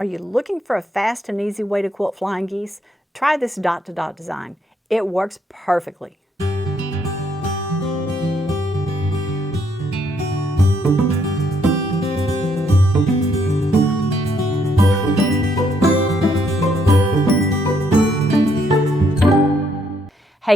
Are you looking for a fast and easy way to quilt flying geese? Try this dot-to-dot design. It works perfectly. Hey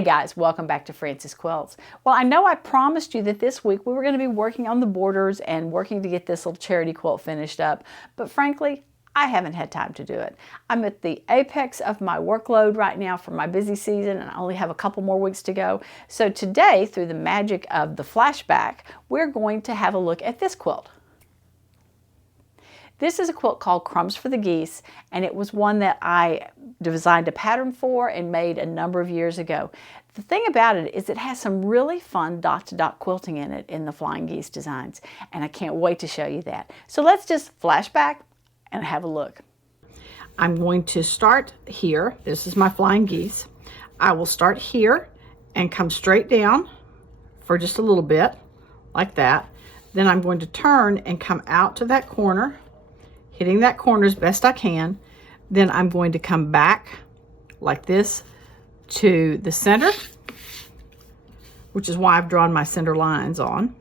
guys, welcome back to Frances Quilts. Well, I know I promised you that this week we were going to be working on the borders and working to get this little charity quilt finished up, but frankly, I haven't had time to do it. I'm at the apex of my workload right now for my busy season, and I only have a couple more weeks to go. So today, through the magic of the flashback, we're going to have a look at this quilt. This is a quilt called Crumbs for the Geese, and it was one that I designed a pattern for and made a number of years ago. The thing about it is it has some really fun dot-to-dot quilting in it in the Flying Geese designs, and I can't wait to show you that. So let's just flash back and have a look. I'm going to start here. This is my Flying Geese. I will start here and come straight down for just a little bit, like that. Then I'm going to turn and come out to that corner, hitting that corner as best I can. Then I'm going to come back like this to the center, which is why I've drawn my center lines on.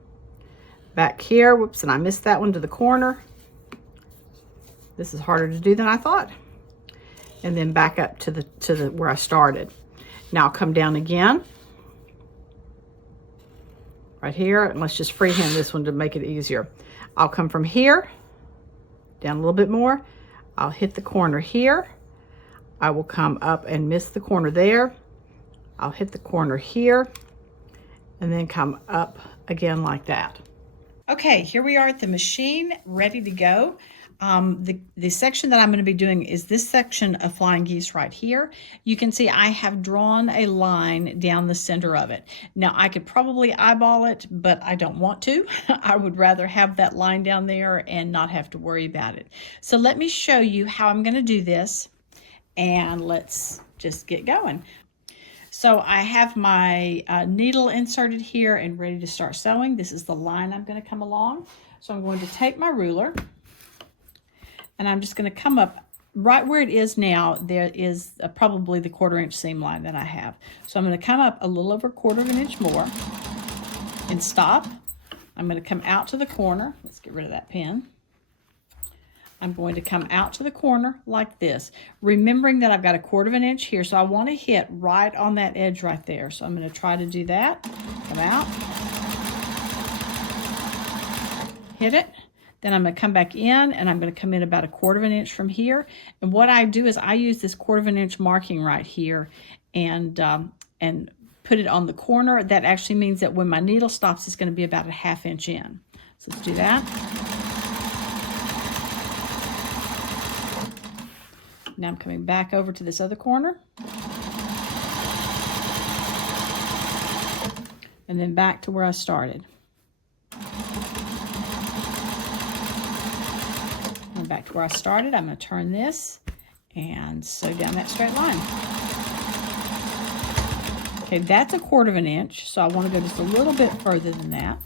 Back here, whoops, and I missed that one, to the corner. This is harder to do than I thought. And then back up to the where I started. Now I'll come down again, right here, and let's just freehand this one to make it easier. I'll come from here down a little bit more. I'll hit the corner here. I will come up and miss the corner there. I'll hit the corner here and then come up again like that. Okay, here we are at the machine, ready to go. The section that I'm going to be doing is this section of Flying Geese right here. You can see I have drawn a line down the center of it. Now I could probably eyeball it, but I don't want to. I would rather have that line down there and not have to worry about it. So let me show you how I'm going to do this, and let's just get going. So I have my needle inserted here and ready to start sewing. This is the line I'm going to come along. So I'm going to take my ruler, and I'm just going to come up right where it is now. There is probably the 1/4 inch seam line that I have. So I'm going to come up a little over 1/4 inch more and stop. I'm going to come out to the corner. Let's get rid of that pin. I'm going to come out to the corner like this, remembering that I've got a 1/4 inch here, so I want to hit right on that edge right there. So I'm going to try to do that. Come out, hit it. Then I'm going to come back in, and I'm going to come in about a 1/4 inch from here. And what I do is I use this 1/4 inch marking right here and put it on the corner. That actually means that when my needle stops, it's going to be about a 1/2 inch in. So let's do that. Now I'm coming back over to this other corner. And then back to where I started. And back to where I started. I'm going to turn this and sew down that straight line. Okay, that's a 1/4 inch, so I want to go just a little bit further than that.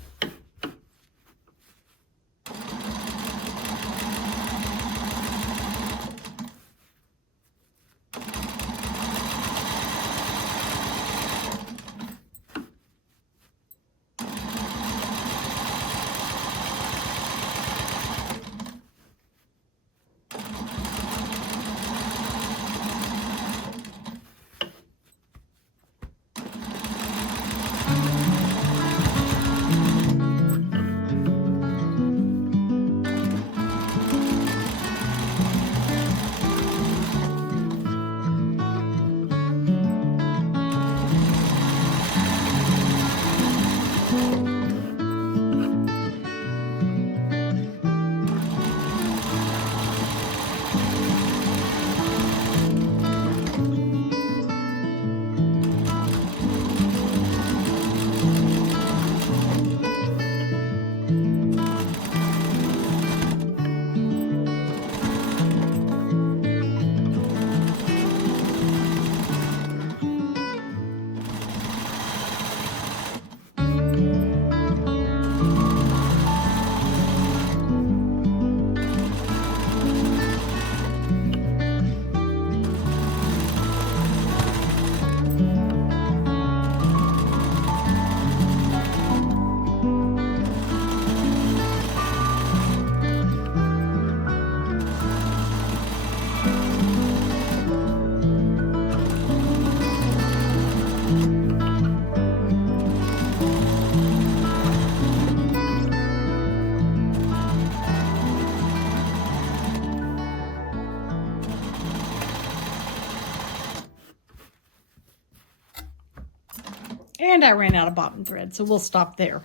And I ran out of bobbin thread, so we'll stop there.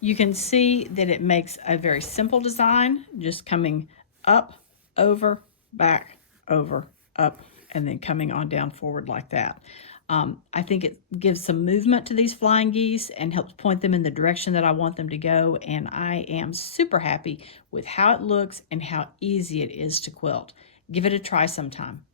You can see that it makes a very simple design, just coming up, over, back, over, up, and then coming on down forward like that. I think it gives some movement to these flying geese and helps point them in the direction that I want them to go, and I am super happy with how it looks and how easy it is to quilt. Give it a try sometime.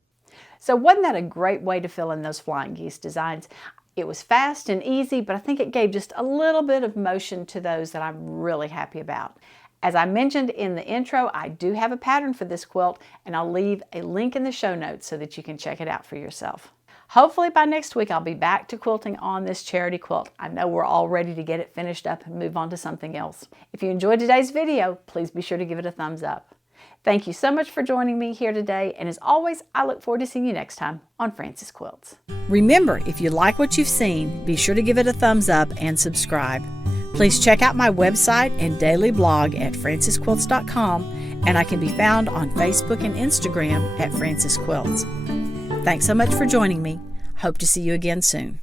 So wasn't that a great way to fill in those flying geese designs? It was fast and easy, but I think it gave just a little bit of motion to those that I'm really happy about. As I mentioned in the intro, I do have a pattern for this quilt, and I'll leave a link in the show notes so that you can check it out for yourself. Hopefully by next week I'll be back to quilting on this charity quilt. I know we're all ready to get it finished up and move on to something else. If you enjoyed today's video, please be sure to give it a thumbs up. Thank you so much for joining me here today, and as always, I look forward to seeing you next time on Frances Quilts. Remember, if you like what you've seen, be sure to give it a thumbs up and subscribe. Please check out my website and daily blog at francesquilts.com, and I can be found on Facebook and Instagram at Frances Quilts. Thanks so much for joining me. Hope to see you again soon.